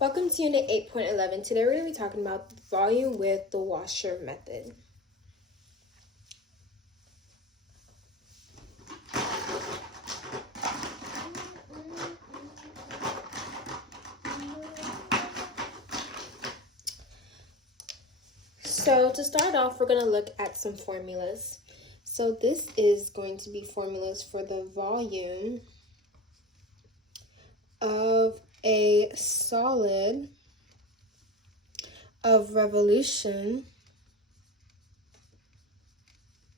Welcome to Unit 8.11. Today we're going to be talking about volume with the washer method. So to start off, we're going to look at some formulas. So this is going to be formulas for the volume of a solid of revolution,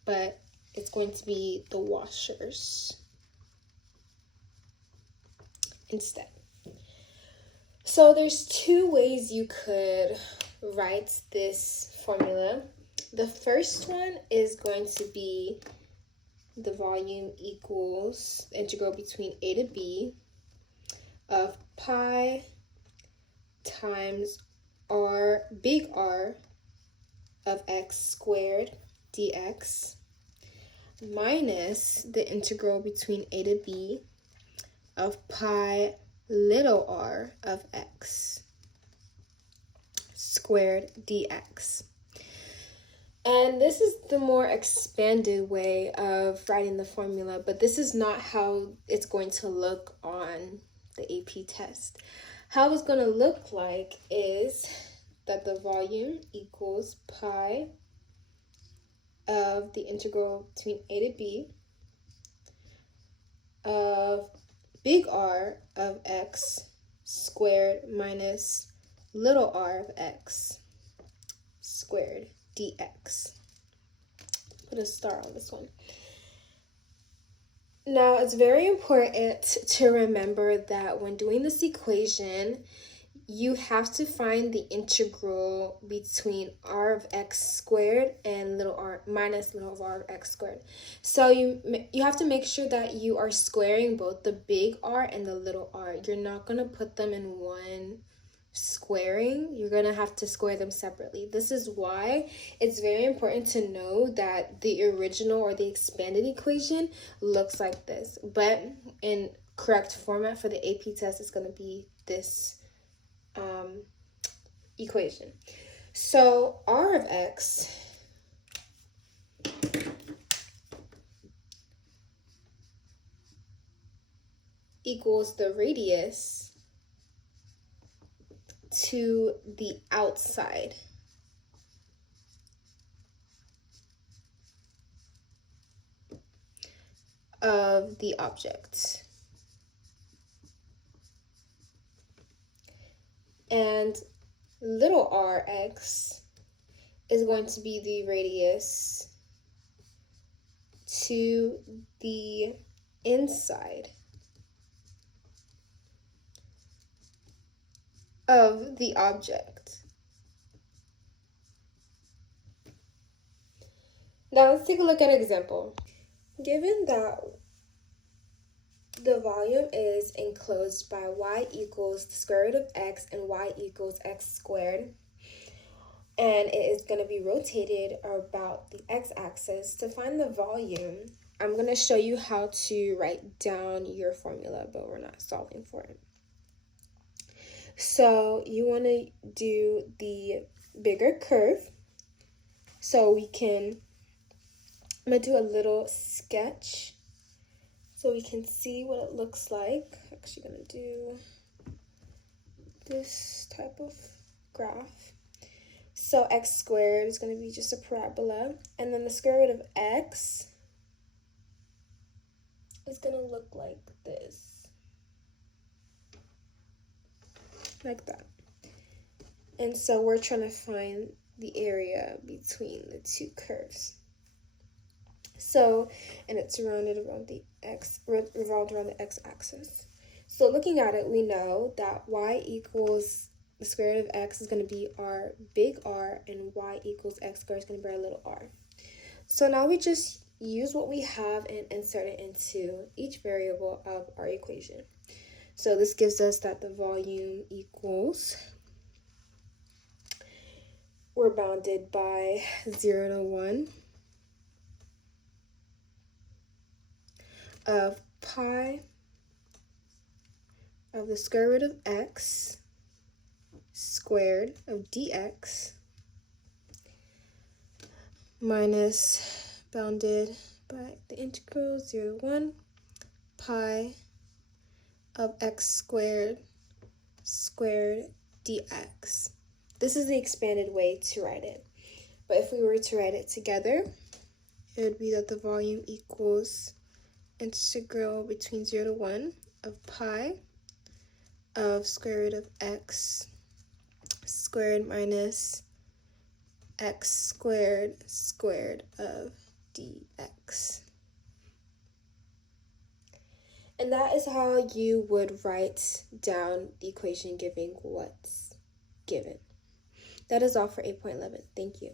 but it's going to be the washers instead. So there's two ways you could write this formula. The first one is going to be the volume equals the integral between a to b of pi times r, big R of x squared dx minus the integral between a to b of pi little r of x squared dx. And this is the more expanded way of writing the formula, but this is not how it's going to look on the AP test. How it's going to look like is that the volume equals pi of the integral between a to b of big R of x squared minus little r of x squared dx. Put a star on this one. Now, it's very important to remember that when doing this equation, you have to find the integral between r of x squared and little r minus little r of x squared. So you have to make sure that you are squaring both the big R and the little r. You're not going to put them in one squaring. You're going to have to square them separately. This is why it's very important to know that the original or the expanded equation looks like this, but in correct format for the AP test, it's going to be this equation. So r of x equals the radius to the outside of the object. And little rx is going to be the radius to the inside of the object. Now let's take a look at an example. Given that the volume is enclosed by y equals the square root of x and y equals x squared, and it is going to be rotated about the x-axis. To find the volume, I'm going to show you how to write down your formula, but we're not solving for it. So you want to do the bigger curve. So I'm going to do a little sketch so we can see what it looks like. I'm actually going to do this type of graph. So x squared is going to be just a parabola, and then the square root of x is going to look like this, like that. And so we're trying to find the area between the two curves. So, and it's revolved around the x-axis. So looking at it, we know that y equals the square root of x is going to be our big R, and y equals x squared is going to be our little r. So now we just use what we have and insert it into each variable of our equation. So this gives us that the volume equals, we're bounded by 0 to 1 of pi of the square root of x squared of dx minus bounded by the integral 0 to 1 pi of x squared dx. This is the expanded way to write it. But if we were to write it together, it would be that the volume equals integral between 0 to 1 of pi of square root of x squared minus x squared of dx. And that is how you would write down the equation giving what's given. That is all for 8.11. Thank you.